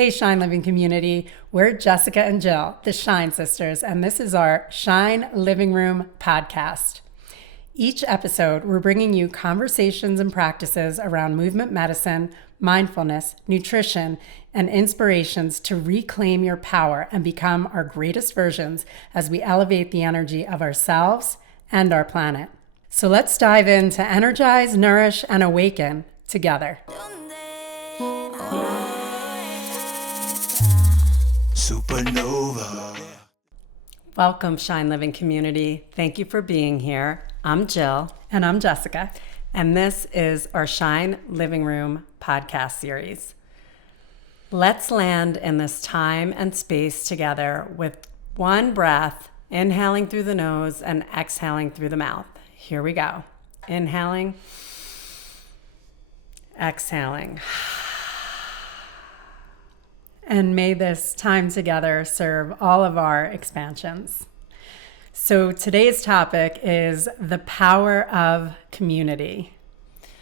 Hey Shine Living community, we're Jessica and Jill, the Shine Sisters, and this is our Shine Living Room podcast. Each episode, we're bringing you conversations and practices around movement medicine, mindfulness, nutrition, and inspirations to reclaim your power and become our greatest versions as we elevate the energy of ourselves and our planet. So let's dive in to energize, nourish, and awaken together. Supernova. Welcome, Shine Living community. Thank you for being here. I'm Jill. And I'm Jessica. And this is our Shine Living Room podcast series. Let's land in this time and space together with one breath, inhaling through the nose and exhaling through the mouth. Here we go. Inhaling, exhaling. And may this time together serve all of our expansions. So today's topic is the power of community.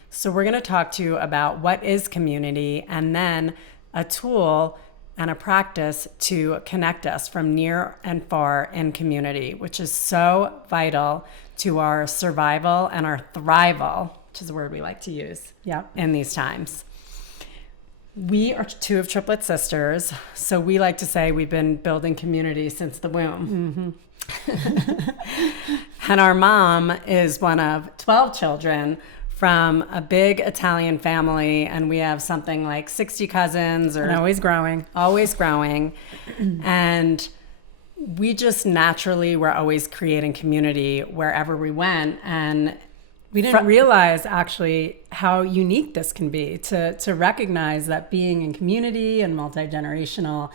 So we're going to talk to you about what is community and then a tool and a practice to connect us from near and far in community, which is so vital to our survival and our thrival, which is a word we like to use in these times. We are two of triplet sisters, so we like to say we've been building community since the womb. And our mom is one of 12 children from a big Italian family, and we have something like 60 cousins. And always growing. Always growing. And we just naturally were always creating community wherever we went. And we didn't realize actually how unique this can be to recognize that being in community and multi-generational,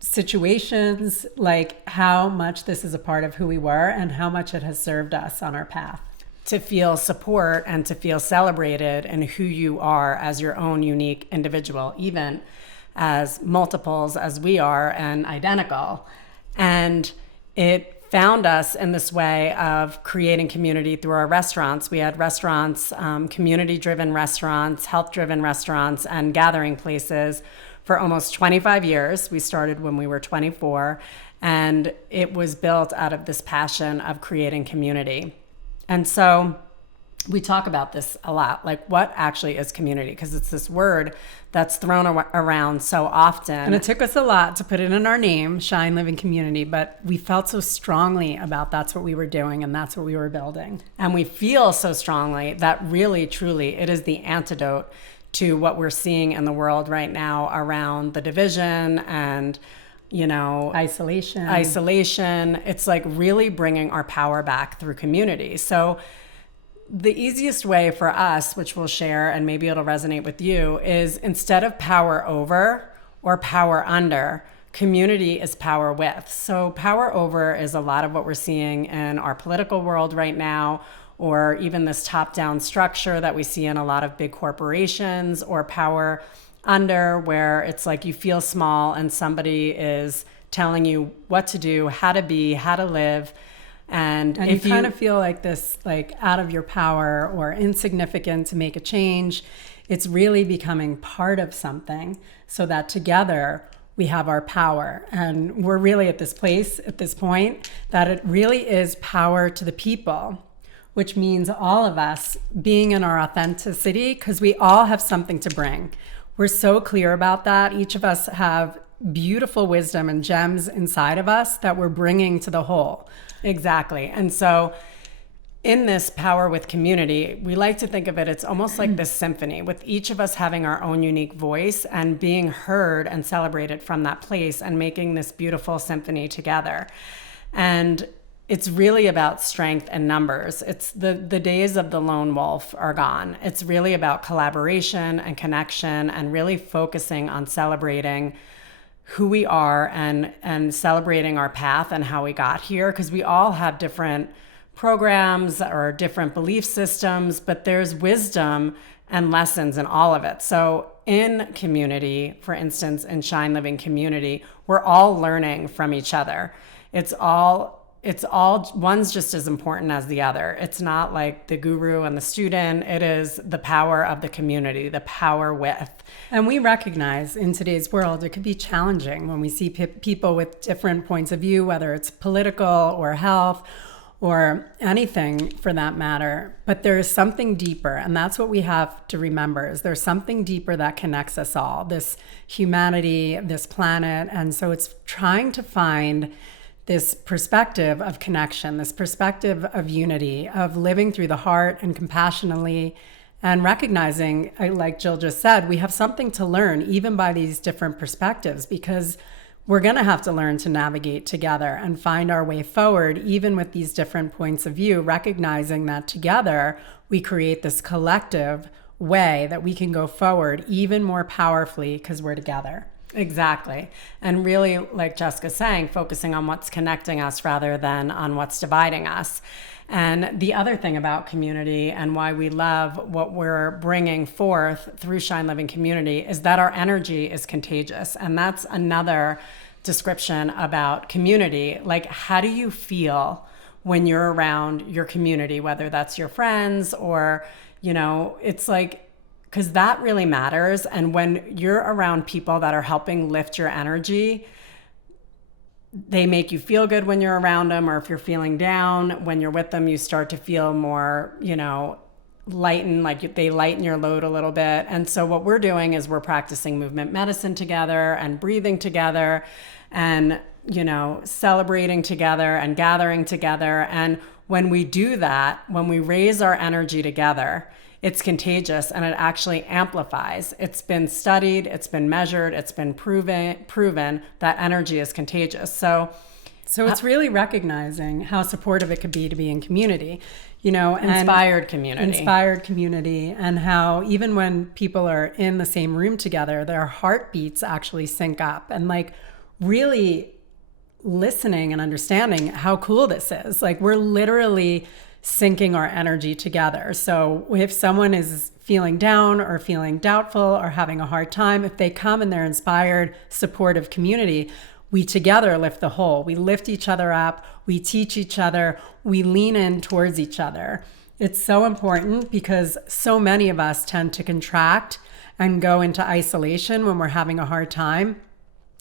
situations, like how much this is a part of who we were and how much it has served us on our path. To feel support and to feel celebrated in who you are as your own unique individual, even as multiples as we are and identical. And it found us in this way of creating community through our restaurants. We had restaurants, community-driven restaurants, health-driven restaurants, and gathering places for almost 25 years. We started when we were 24, and it was built out of this passion of creating community. And so we talk about this a lot, like what actually is community? Because it's this word that's thrown around so often. And it took us a lot to put it in our name, Shine Living Community, but we felt so strongly about that's what we were doing and that's what we were building. And we feel so strongly that really, truly, it is the antidote to what we're seeing in the world right now around the division and isolation. It's like really bringing our power back through community. So the easiest way for us, which we'll share, and maybe it'll resonate with you, is instead of power over or power under, community is power with. So power over is a lot of what we're seeing in our political world right now, or even this top-down structure that we see in a lot of big corporations, or power under, where it's like you feel small and somebody is telling you what to do, how to be, how to live. And if you kind of feel like this, like out of your power or insignificant to make a change, it's really becoming part of something so that together we have our power. And we're really at this place, at this point, that it really is power to the people, which means all of us being in our authenticity, because we all have something to bring. We're so clear about that. Each of us have beautiful wisdom and gems inside of us that we're bringing to the whole. Exactly. And so in this power with community, we like to think of it, it's almost like this symphony, with each of us having our own unique voice and being heard and celebrated from that place and making this beautiful symphony together. And it's really about strength and numbers. It's the days of the lone wolf are gone. It's really about collaboration and connection and really focusing on celebrating who we are and celebrating our path and how we got here, because we all have different programs or different belief systems, but there's wisdom and lessons in all of it. So in community, for instance, in Shine Living Community, we're all learning from each other. It's all it's all, one's just as important as the other. It's not like the guru and the student. It is the power of the community, the power with. And we recognize in today's world, it could be challenging when we see people with different points of view, whether it's political or health or anything for that matter. But there is something deeper, and that's what we have to remember, is there's something deeper that connects us all, this humanity, this planet. And so it's trying to find this perspective of connection, this perspective of unity, of living through the heart and compassionately, and recognizing, like Jill just said, we have something to learn even by these different perspectives, because we're going to have to learn to navigate together and find our way forward, even with these different points of view, recognizing that together we create this collective way that we can go forward even more powerfully because we're together. Exactly. And really, like Jessica's saying, focusing on what's connecting us rather than on what's dividing us. And the other thing about community and why we love what we're bringing forth through Shine Living Community is that our energy is contagious. And that's another description about community. Like, how do you feel when you're around your community, whether that's your friends or, you know, it's like, because that really matters. And when you're around people that are helping lift your energy, they make you feel good when you're around them, or if you're feeling down, when you're with them, you start to feel more, you know, lighten, like they lighten your load a little bit. And so what we're doing is we're practicing movement medicine together and breathing together and, you know, celebrating together and gathering together. And when we do that, when we raise our energy together, it's contagious and it actually amplifies. It's been studied, it's been measured, it's been proven that energy is contagious. So it's really recognizing how supportive it could be to be in community, you know, and inspired community, and how even when people are in the same room together, their heartbeats actually sync up, and like really listening and understanding how cool this is. Like, we're literally syncing our energy together. So if someone is feeling down or feeling doubtful or having a hard time, if they come in their inspired, supportive community, we together lift the whole. We lift each other up, we teach each other, we lean in towards each other. It's so important because so many of us tend to contract and go into isolation when we're having a hard time.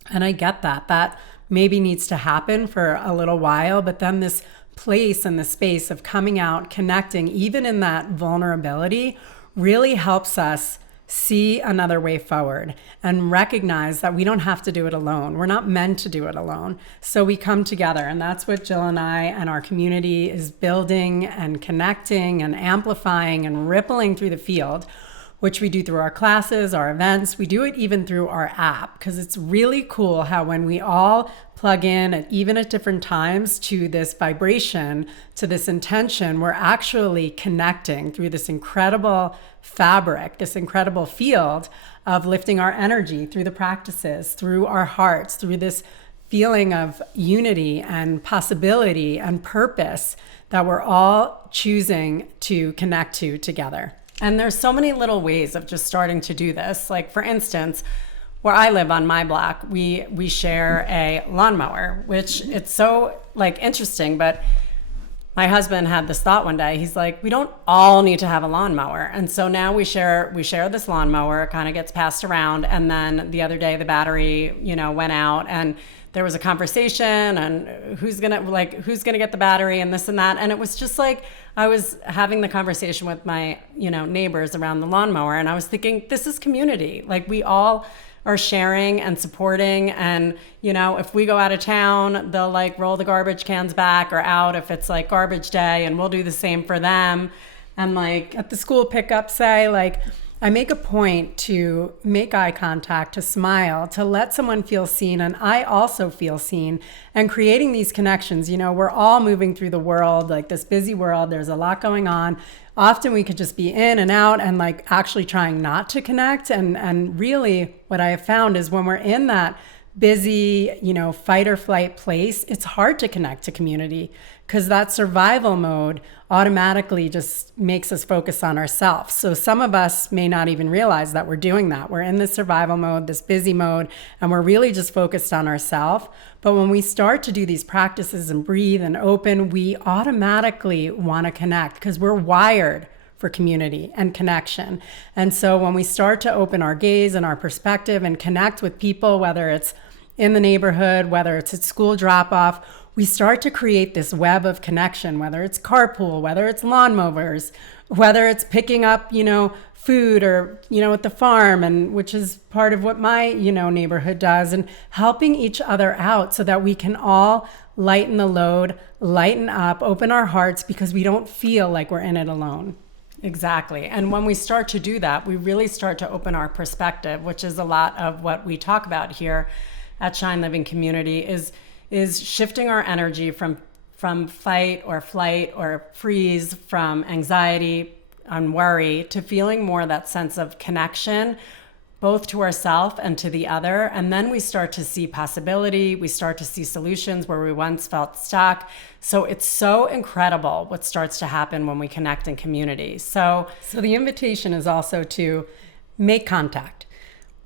And I get that. That maybe needs to happen for a little while, but then this place and the space of coming out, connecting, even in that vulnerability, really helps us see another way forward and recognize that we don't have to do it alone. We're not meant to do it alone. So we come together, and that's what Jill and I and our community is building and connecting and amplifying and rippling through the field, which we do through our classes, our events. We do it even through our app, because it's really cool how when we all plug in, at even at different times, to this vibration, to this intention, we're actually connecting through this incredible fabric, this incredible field of lifting our energy through the practices, through our hearts, through this feeling of unity and possibility and purpose that we're all choosing to connect to together. And there's so many little ways of just starting to do this. Like, for instance, where I live on my block, we share a lawnmower, which it's so like interesting. But my husband had this thought one day. He's like, we don't all need to have a lawnmower. And so now we share this lawnmower. It kind of gets passed around. And then the other day the battery, you know, went out, and there was a conversation and who's gonna get the battery and this and that. And it was just like, I was having the conversation with my, you know, neighbors around the lawnmower, and I was thinking, this is community. Like, we all are sharing and supporting. And, you know, if we go out of town, they'll like roll the garbage cans back or out if it's like garbage day, and we'll do the same for them. And like at the school pickup, say, like, I make a point to make eye contact, to smile, to let someone feel seen, and I also feel seen, and creating these connections. You know, we're all moving through the world, like this busy world, there's a lot going on. Often we could just be in and out and like actually trying not to connect. And really what I have found is when we're in that busy, fight or flight place, it's hard to connect to community because that survival mode automatically just makes us focus on ourselves. So some of us may not even realize that we're doing that. We're in this survival mode, this busy mode, and we're really just focused on ourselves. But when we start to do these practices and breathe and open, we automatically want to connect because we're wired for community and connection. And so when we start to open our gaze and our perspective and connect with people, whether it's in the neighborhood, whether it's at school drop-off, we start to create this web of connection, whether it's carpool, whether it's lawn mowers, whether it's picking up, food or, at the farm, and which is part of what my, neighborhood does, and helping each other out so that we can all lighten the load, lighten up, open our hearts because we don't feel like we're in it alone. Exactly. And when we start to do that, we really start to open our perspective, which is a lot of what we talk about here at Shine Living Community, is shifting our energy from fight or flight or freeze, from anxiety and worry, to feeling more that sense of connection, both to ourselves and to the other. And then we start to see possibility. We start to see solutions where we once felt stuck. So it's so incredible what starts to happen when we connect in community. So the invitation is also to make contact.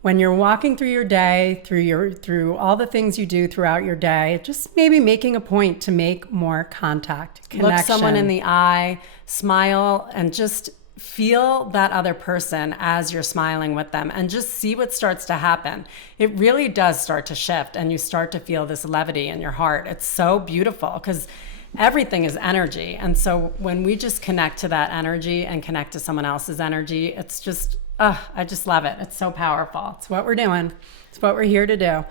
When you're walking through your day, through all the things you do throughout your day, just maybe making a point to make more contact, connection. Look someone in the eye, smile, and just feel that other person as you're smiling with them, and just see what starts to happen. It really does start to shift, and you start to feel this levity in your heart. It's so beautiful because everything is energy. And so when we just connect to that energy and connect to someone else's energy, it's just, I just love it. It's so powerful. It's what we're doing. It's what we're here to do.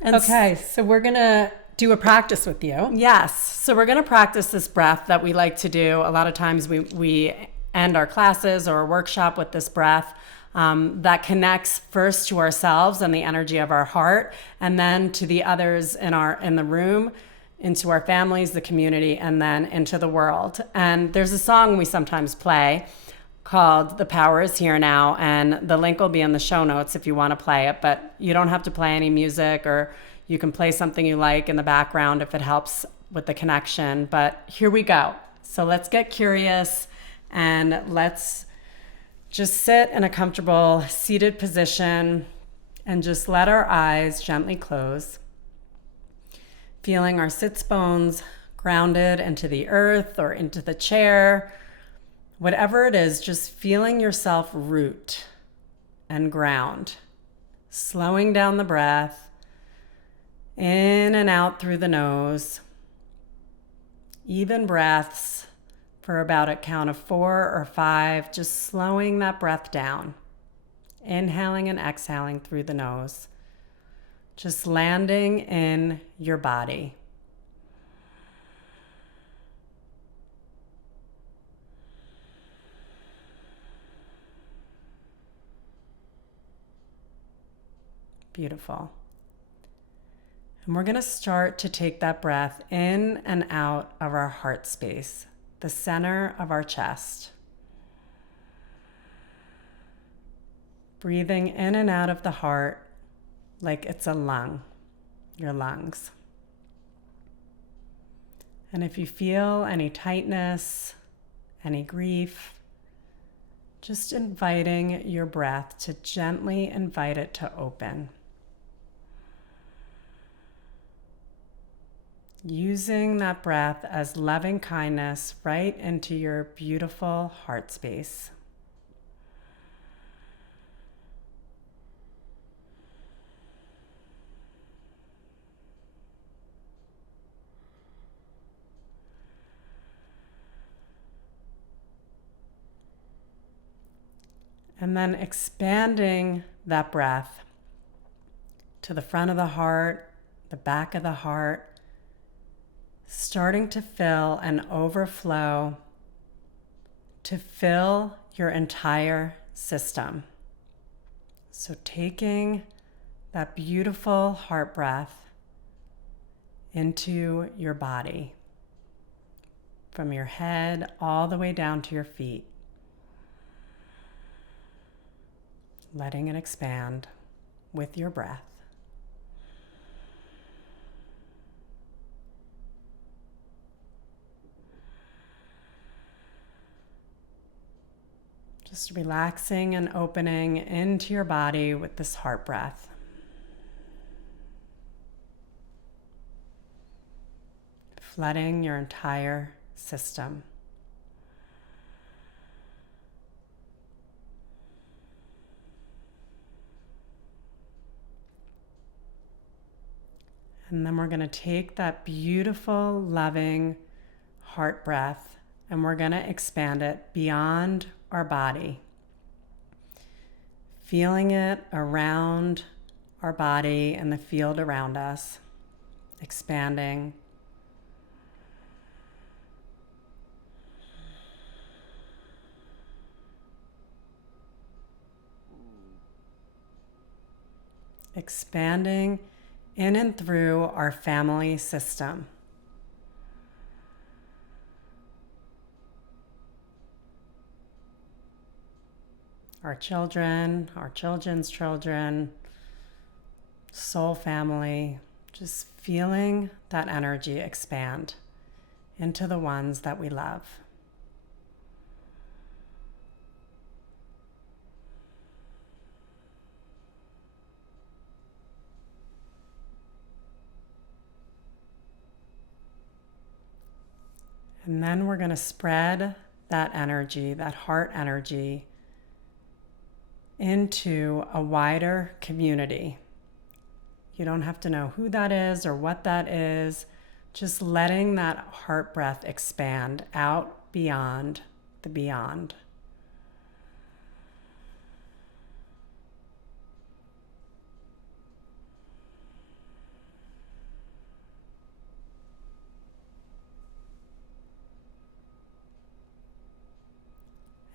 And okay, so we're going to do a practice with you. Yes. So we're going to practice this breath that we like to do. A lot of times we end our classes or a workshop with this breath that connects first to ourselves and the energy of our heart, and then to the others in the room, into our families, the community, and then into the world. And there's a song we sometimes play called The Power Is Here Now, and the link will be in the show notes if you want to play it, but you don't have to play any music, or you can play something you like in the background if it helps with the connection. But here we go. So let's get curious, and let's just sit in a comfortable seated position and just let our eyes gently close, feeling our sits bones grounded into the earth or into the chair. Whatever it is, just feeling yourself root and ground, slowing down the breath, in and out through the nose, even breaths for about a count of 4 or 5, just slowing that breath down, inhaling and exhaling through the nose, just landing in your body. Beautiful. And we're going to start to take that breath in and out of our heart space, the center of our chest. Breathing in and out of the heart like it's a lung, your lungs. And if you feel any tightness, any grief, just inviting your breath to gently invite it to open. Using that breath as loving kindness right into your beautiful heart space. And then expanding that breath to the front of the heart, the back of the heart, starting to fill and overflow to fill your entire system. So taking that beautiful heart breath into your body, from your head all the way down to your feet. Letting it expand with your breath. Just relaxing and opening into your body with this heart breath. Flooding your entire system. And then we're going to take that beautiful, loving heart breath and we're going to expand it beyond our body. Feeling it around our body and the field around us, expanding. Expanding in and through our family system. Our children, our children's children, soul family, just feeling that energy expand into the ones that we love. And then we're going to spread that energy, that heart energy, into a wider community. You don't have to know who that is or what that is, just letting that heart breath expand out beyond the beyond.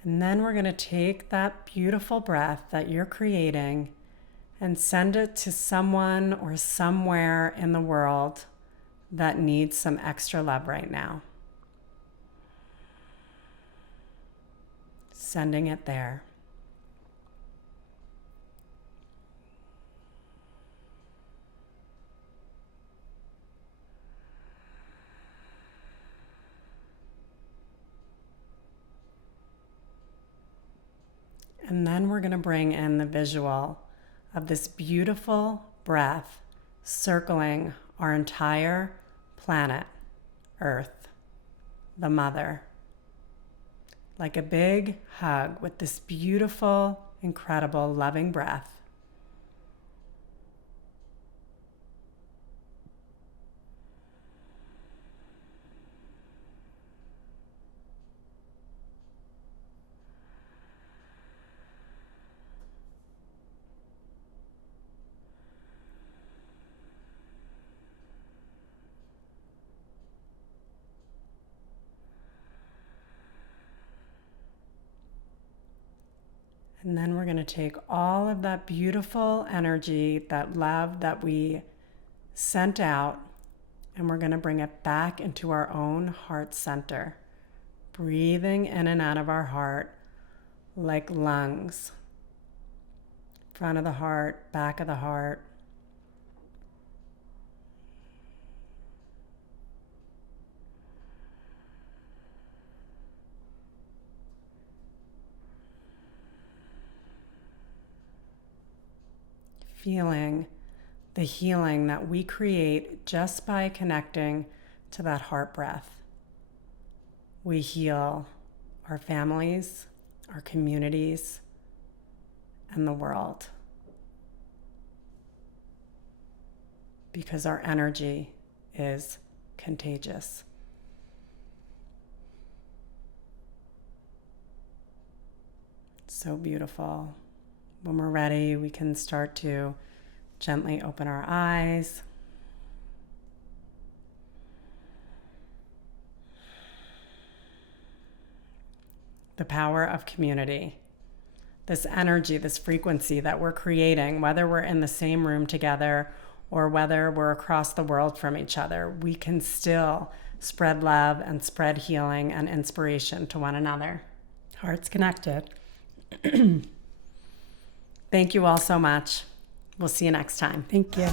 And then we're going to take that beautiful breath that you're creating and send it to someone or somewhere in the world that needs some extra love right now. Sending it there. And then we're going to bring in the visual of this beautiful breath circling our entire planet, Earth, the Mother, like a big hug with this beautiful, incredible, loving breath. And then we're going to take all of that beautiful energy, that love that we sent out, and we're going to bring it back into our own heart center, breathing in and out of our heart like lungs. Front of the heart, back of the heart. Feeling the healing that we create just by connecting to that heart breath. We heal our families, our communities, and the world. Because our energy is contagious. So beautiful. When we're ready, we can start to gently open our eyes. The power of community. This energy, this frequency that we're creating, whether we're in the same room together or whether we're across the world from each other, we can still spread love and spread healing and inspiration to one another. Hearts connected. Thank you all so much. We'll see you next time. Thank you.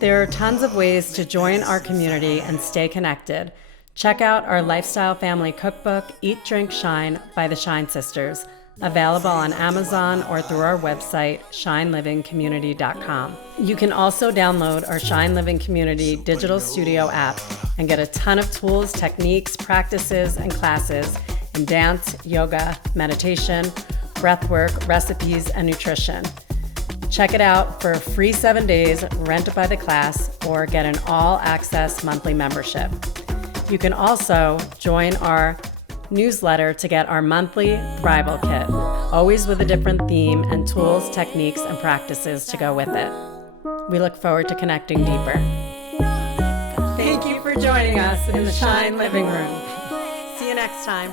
There are tons of ways to join our community and stay connected. Check out our Lifestyle Family Cookbook, Eat, Drink, Shine by the Shine Sisters, available on Amazon or through our website, shinelivingcommunity.com. You can also download our Shine Living Community digital studio app and get a ton of tools, techniques, practices, and classes in dance, yoga, meditation, breathwork, recipes, and nutrition. Check it out for a free 7 days, rent it by the class, or get an all-access monthly membership. You can also join our newsletter to get our monthly Thrival Kit, always with a different theme and tools, techniques, and practices to go with it. We look forward to connecting deeper. Thank you for joining us in the Shine Living Room. See you next time.